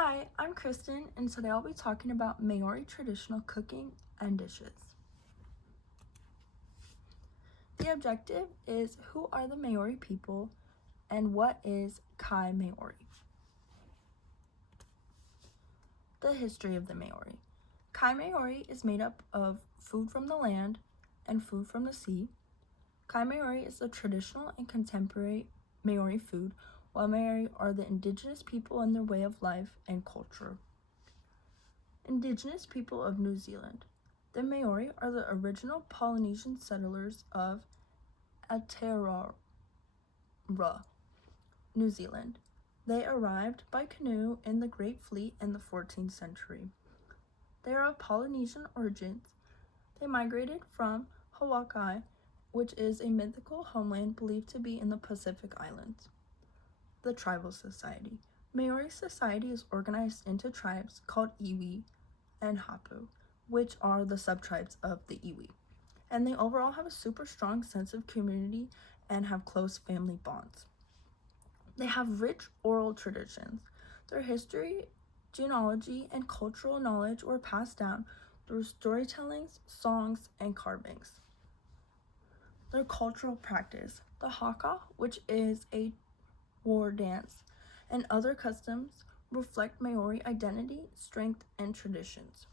Hi, I'm Kristen, and today I'll be talking about Maori traditional cooking and dishes. The objective is who are the Maori people and what is Kai Maori? The history of the Maori. Kai Maori is made up of food from the land and food from the sea. Kai Maori is the traditional and contemporary Maori food, while Maori are the indigenous people and their way of life and culture. Indigenous people of New Zealand. The Maori are the original Polynesian settlers of Aotearoa, New Zealand. They arrived by canoe in the Great Fleet in the 14th century. They are of Polynesian origins. They migrated from Hawaii, which is a mythical homeland believed to be in the Pacific Islands. The Tribal Society. Maori society is organized into tribes called iwi and hapu, which are the subtribes of the iwi. And they overall have a super strong sense of community and have close family bonds. They have rich oral traditions. Their history, genealogy, and cultural knowledge were passed down through storytellings, songs, and carvings. Their cultural practice. The haka, which is a war dance, and other customs reflect Maori identity, strength, and traditions.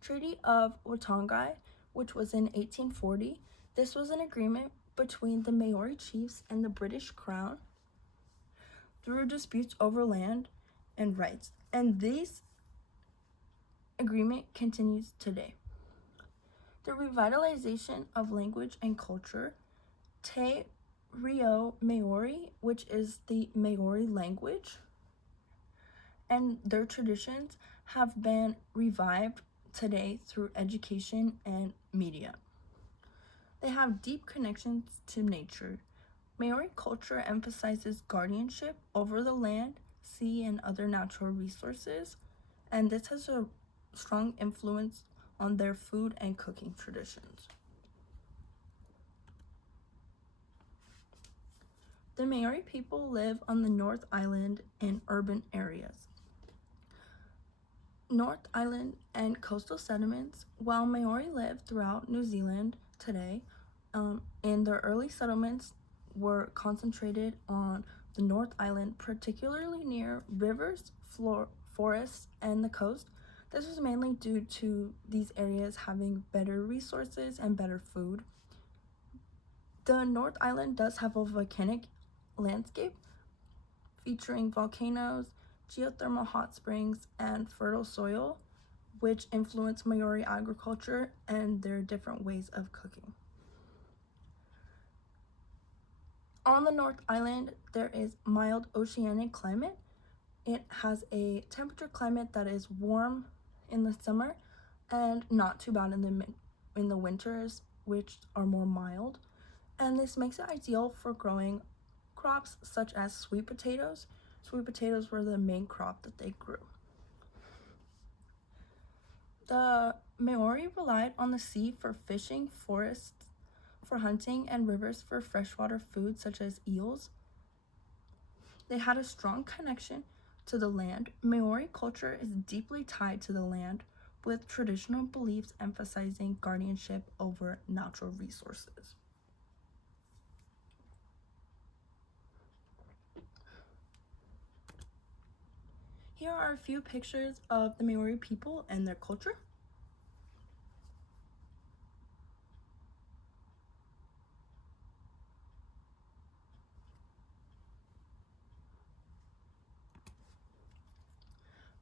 Treaty of Waitangi, which was in 1840. This was an agreement between the Maori chiefs and the British Crown through disputes over land and rights, and this agreement continues today. The revitalization of language and culture. Te Reo Maori, which is the Maori language, and their traditions have been revived today through education and media. They have deep connections to nature. Maori culture emphasizes guardianship over the land, sea, and other natural resources, and this has a strong influence on their food and cooking traditions. The Maori people live on the North Island in urban areas. North Island and coastal settlements. While Maori live throughout New Zealand today, in their early settlements were concentrated on the North Island, particularly near rivers, forests, and the coast. This was mainly due to these areas having better resources and better food. The North Island does have a volcanic landscape featuring volcanoes, geothermal hot springs, and fertile soil, which influence Maori agriculture and their different ways of cooking. On the North Island, there is mild oceanic climate. It has a temperature climate that is warm in the summer and not too bad in the winters, which are more mild. And this makes it ideal for growing crops such as sweet potatoes. Sweet potatoes were the main crop that they grew. The Maori relied on the sea for fishing, forests for hunting, and rivers for freshwater food such as eels. They had a strong connection to the land. Maori culture is deeply tied to the land, with traditional beliefs emphasizing guardianship over natural resources. Here are a few pictures of the Maori people and their culture.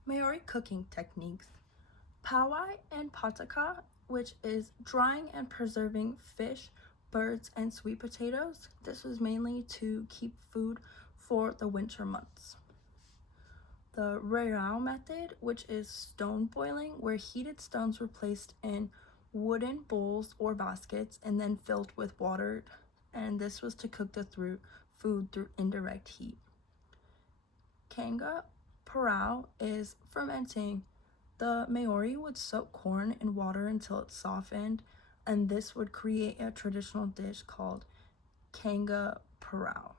Maori cooking techniques. Pauai and pataka, which is drying and preserving fish, birds, and sweet potatoes. This was mainly to keep food for the winter months. The reirao method, which is stone boiling, where heated stones were placed in wooden bowls or baskets and then filled with water, and this was to cook the food through indirect heat. Kanga parau is fermenting. The Maori would soak corn in water until it softened, and this would create a traditional dish called kanga parau.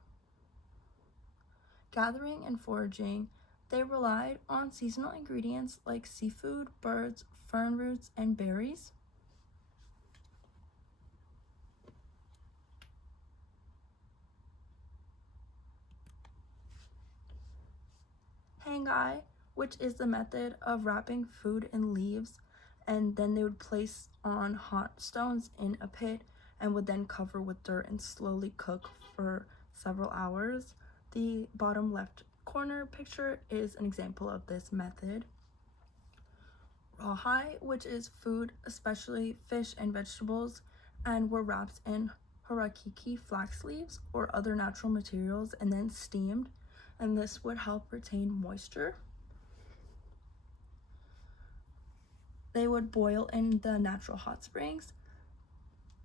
Gathering and foraging. They relied on seasonal ingredients like seafood, birds, fern roots, and berries. Hangai, which is the method of wrapping food in leaves, and then they would place on hot stones in a pit and would then cover with dirt and slowly cook for several hours. The bottom left corner picture is an example of this method. Rawhide, which is food, especially fish and vegetables, and were wrapped in harakiki flax leaves or other natural materials and then steamed, and this would help retain moisture. They would boil in the natural hot springs.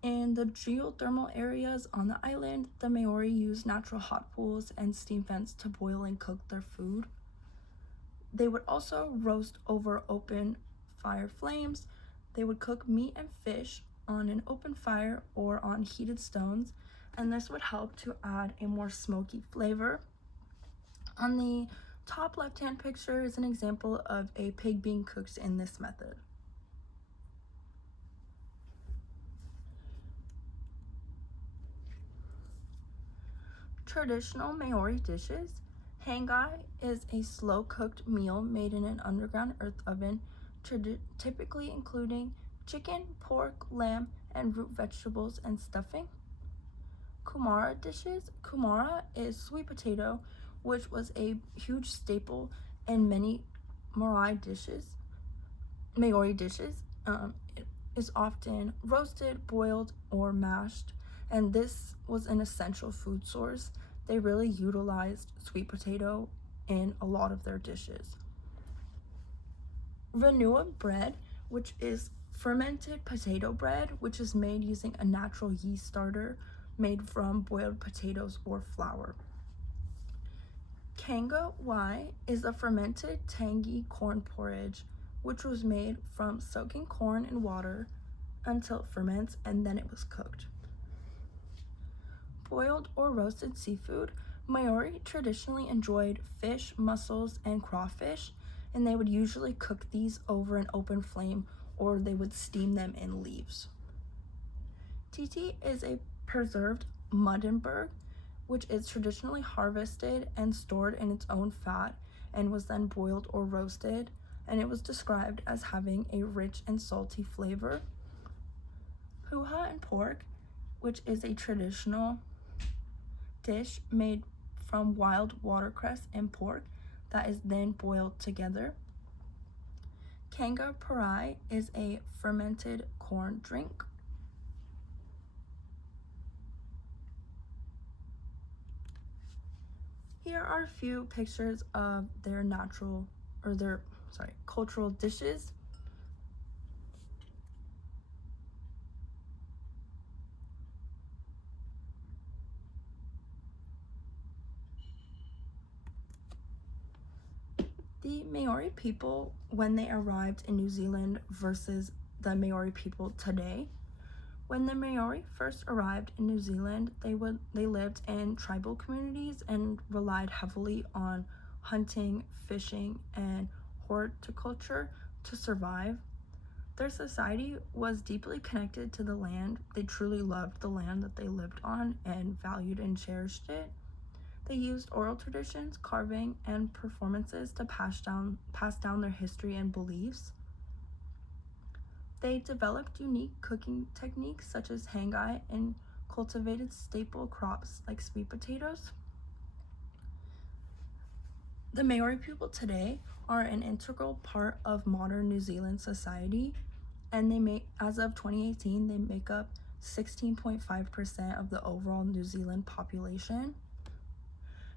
In the geothermal areas on the island, the Maori used natural hot pools and steam vents to boil and cook their food. They would also roast over open fire flames. They would cook meat and fish on an open fire or on heated stones, and this would help to add a more smoky flavor. On the top left-hand picture is an example of a pig being cooked in this method. Traditional Maori dishes. Hangai is a slow-cooked meal made in an underground earth oven, typically including chicken, pork, lamb, and root vegetables and stuffing. Kumara dishes. Kumara is sweet potato, which was a huge staple in many Maori dishes. It is often roasted, boiled, or mashed, and this was an essential food source. They really utilized sweet potato in a lot of their dishes. Vanua bread, which is fermented potato bread, which is made using a natural yeast starter made from boiled potatoes or flour. Kanga wai is a fermented tangy corn porridge, which was made from soaking corn in water until it ferments and then it was cooked. Boiled or roasted seafood. Maori traditionally enjoyed fish, mussels, and crawfish, and they would usually cook these over an open flame or they would steam them in leaves. Titi is a preserved muddenberg, which is traditionally harvested and stored in its own fat and was then boiled or roasted, and it was described as having a rich and salty flavor. Huha and pork, which is a traditional dish made from wild watercress and pork that is then boiled together. Kanga parai is a fermented corn drink. Here are a few pictures of their cultural dishes. The Maori people, when they arrived in New Zealand versus the Maori people today. When the Maori first arrived in New Zealand, they lived in tribal communities and relied heavily on hunting, fishing, and horticulture to survive. Their society was deeply connected to the land. They truly loved the land that they lived on and valued and cherished it. They used oral traditions, carving, and performances to pass down their history and beliefs. They developed unique cooking techniques such as hangai and cultivated staple crops like sweet potatoes. The Maori people today are an integral part of modern New Zealand society, and as of 2018, they make up 16.5% of the overall New Zealand population.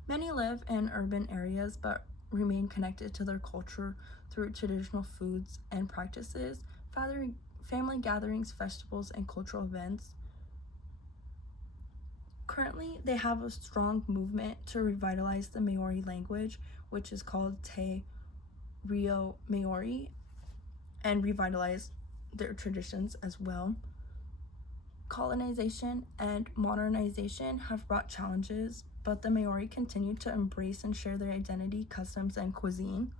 Many live in urban areas but remain connected to their culture through traditional foods and practices, family gatherings, festivals, and cultural events. Currently, they have a strong movement to revitalize the Maori language, which is called Te Reo Maori, and revitalize their traditions as well. Colonization and modernization have brought challenges, but the Maori continued to embrace and share their identity, customs, and cuisine.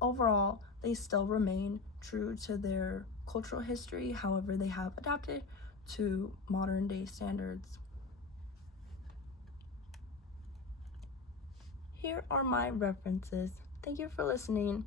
Overall, they still remain true to their cultural history, however, they have adapted to modern day standards. Here are my references. Thank you for listening.